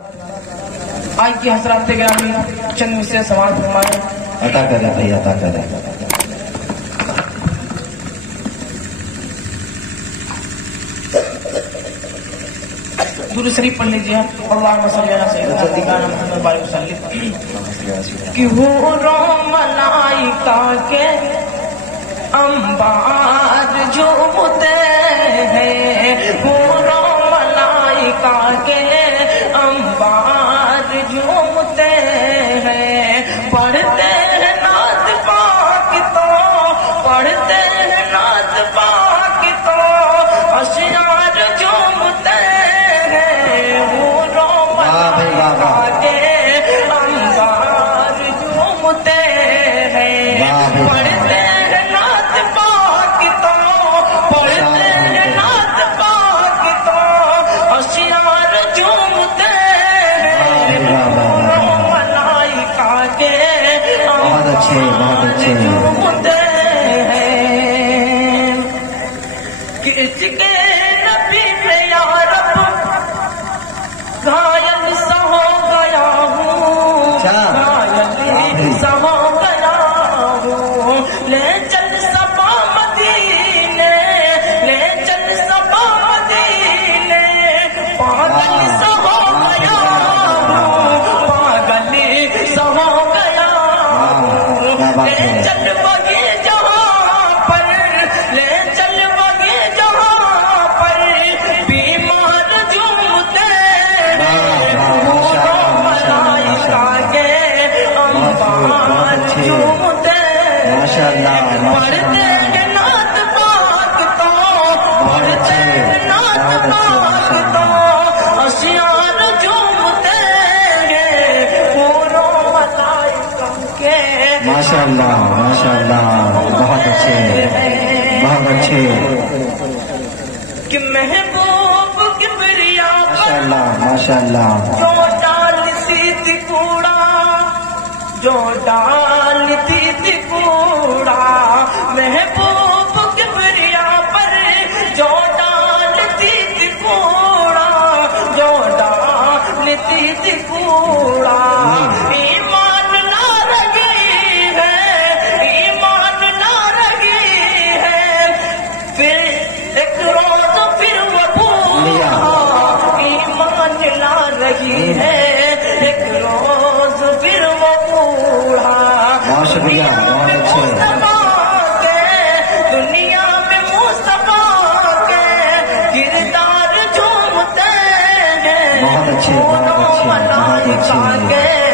آج کی حضرات گرامی چند مصرے سماعت فرمائیں. عطا کرے بھائی، عطا کرے. درود شریف پڑھ لیجیے. اللہم صلی علی سیدنا محمد وسلم. کہ حوروں ملائکہ کے انبار جھومتے ہیں، حوروں ملائکہ کے انبار جھومتے ہیں. پڑھتے ہیں نعت پاک تو، پڑھتے ہیں نعت پاک تو اشعار جھومتے ہیں. حوروں ملائکہ کے انبار جھومتے ہیں. پڑھتے ہیں نعت پاک تو، پڑھتے ہیں نعت پاک تو اشعار جھومتے ہیں. حوروں ملائکہ کے انبار جھومتے ہیں. کس کے نبی میں یا رب گھائل سا ہو گیا ہوں، گھائل سا ہو گیا ہوں. لے چل صبا مدینے، لے چل صبا مدینے. پاگل سا ہو گیا ہوں، پاگل سا ہو گیا ہوں. لے چل بگے جہاں پر، لے چل بگے جہاں پر بیمار جھومتے ہیں. حوروں ملائکہ کے انبار جھومتے ہیں. پڑھتے ہیں نعت پاک تو، پڑھتے ہیں نعت پاک تو اشعار جھومتے ہیں. حوروں ملائکہ کے ماشاءاللہ ماشاءاللہ، بہت اچھے بہت اچھے. کہ محبوب کبریا پر ماشاءاللہ ماشاءاللہ. جو ڈالتی تھی کوڑا، جو ڈالتی تھی کوڑا. محبوب کبریا پر جو ڈالتی تھی کوڑا، جو ڈالتی تھی کوڑا. ایمان نہ رہی ہے، ایمان نہ رہی ہے. پھر ایک روز پھر وہ بوڑھا ایمان لا رہی ہے. ایک روز پھر وہ بوڑھا. شکریہ، بہت اچھے. دنیا میں مصطفیٰ کے کردار جھومتے ہیں. بہت اچھے بہت اچھے بہت اچھے.